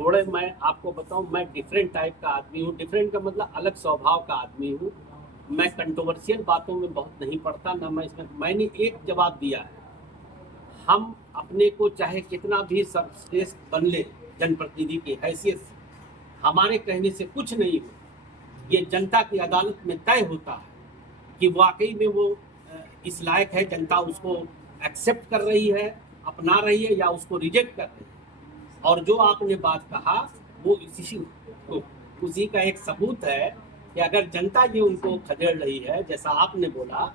थोड़े मैं आपको बताऊं, मैं डिफरेंट टाइप का आदमी हूँ। डिफरेंट का मतलब अलग स्वभाव का आदमी हूँ। मैं कंट्रोवर्शियल बातों में बहुत नहीं पड़ता, ना मैं इसमें। मैंने एक जवाब दिया है, हम अपने को चाहे कितना भी सर्वश्रेष्ठ बन ले जनप्रतिनिधि की हैसियत से, हमारे कहने से कुछ नहीं हो। ये जनता की अदालत में तय होता है कि वाकई में वो इस लायक है, जनता उसको एक्सेप्ट कर रही है, अपना रही है, या उसको रिजेक्ट कर रही है। और जो आपने बात कहा वो उसी का एक सबूत है कि अगर जनता ये उनको खदेड़ रही है जैसा आपने बोला,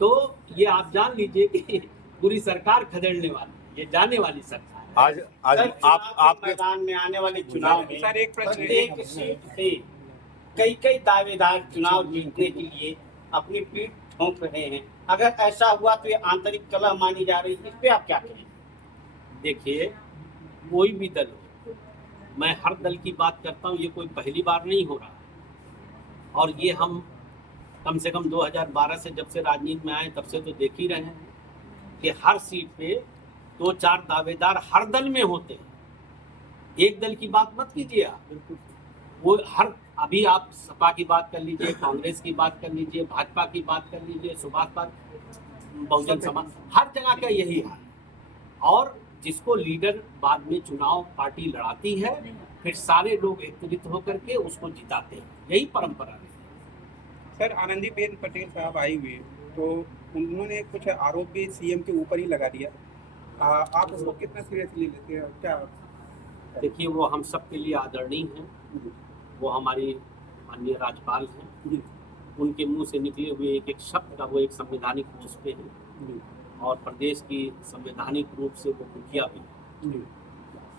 तो ये आप जान लीजिए कि पूरी सरकार खदेड़ने वाली है, ये जाने वाली सरकार है। आज सर, आप मैदान में आने वाले चुनाव में सर, एक प्रश्न प्रत्येक सीट से कई दावेदार चुनाव जीतने के लिए अपनी पीठ ठोंक रहे हैं। अगर ऐसा हुआ तो ये आंतरिक कलह मानी जा रही है, इस पे आप क्या कहें? देखिए, कोई भी दल हो, मैं हर दल की बात करता हूँ, ये कोई पहली बार नहीं हो रहा है। और ये हम कम से कम 2012 से जब से राजनीति में आए तब से तो देख ही रहे हैं कि हर सीट पे 2-4 दावेदार हर दल में होते हैं। एक दल की बात मत कीजिए आप, वो हर, अभी आप सपा की बात कर लीजिए, कांग्रेस की बात कर लीजिए, भाजपा की बात कर लीजिए, सुभाष पार्टी, बहुजन समाज, हर जगह का यही हाल है। और जिसको लीडर बाद में चुनाव पार्टी लड़ाती है, फिर सारे लोग एकत्रित होकर के उसको जिताते हैं, यही परंपरा है। सर, आनंदीबेन पटेल साहब आई हुई तो उन्होंने कुछ आरोप भी सीएम के ऊपर ही लगा दिया। आप उसको कितना सीरियसली लेते हैं, क्या? देखिए, वो हम सब के लिए आदरणीय हैं। वो हमारी माननीय राज्यपाल हैं। उनके मुंह से निकले हुए एक एक शब्द का वो एक संवैधानिक पोस्ट पे हैं, और प्रदेश की संवैधानिक रूप से वो मुखिया भी हैं।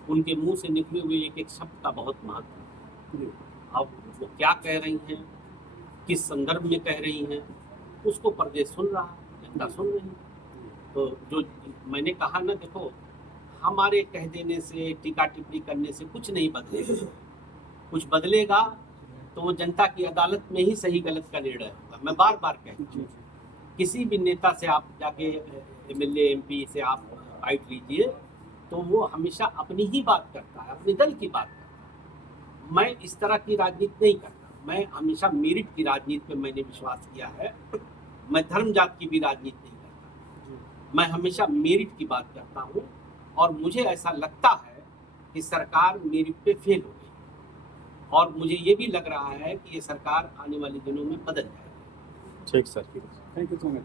उनके मुंह से निकले हुए एक एक शब्द का बहुत महत्व है। अब वो क्या कह रही हैं, किस संदर्भ में कह रही हैं, उसको प्रदेश सुन रहा है, जनता सुन रही है। तो जो मैंने कहा ना, देखो, हमारे कह देने से, टीका टिप्पणी करने से कुछ नहीं बदलेगा। कुछ बदलेगा तो वो जनता की अदालत में ही सही गलत का निर्णय होगा। मैं बार बार कहता हूँ, किसी भी नेता से आप जाके एमएलए एमपी से आप फाइट लीजिए, तो वो हमेशा अपनी ही बात करता है, अपने दल की बात करता है। मैं इस तरह की राजनीति नहीं करता। मैं हमेशा मेरिट की राजनीति पे मैंने विश्वास किया है। मैं धर्म जात की भी राजनीति नहीं करता। मैं हमेशा मेरिट की बात करता हूँ, और मुझे ऐसा लगता है कि सरकार मेरिट पे फेल हो गई, और मुझे ये भी लग रहा है कि ये सरकार आने वाले दिनों में बदल जाएगी। ठीक sir, thank you so much.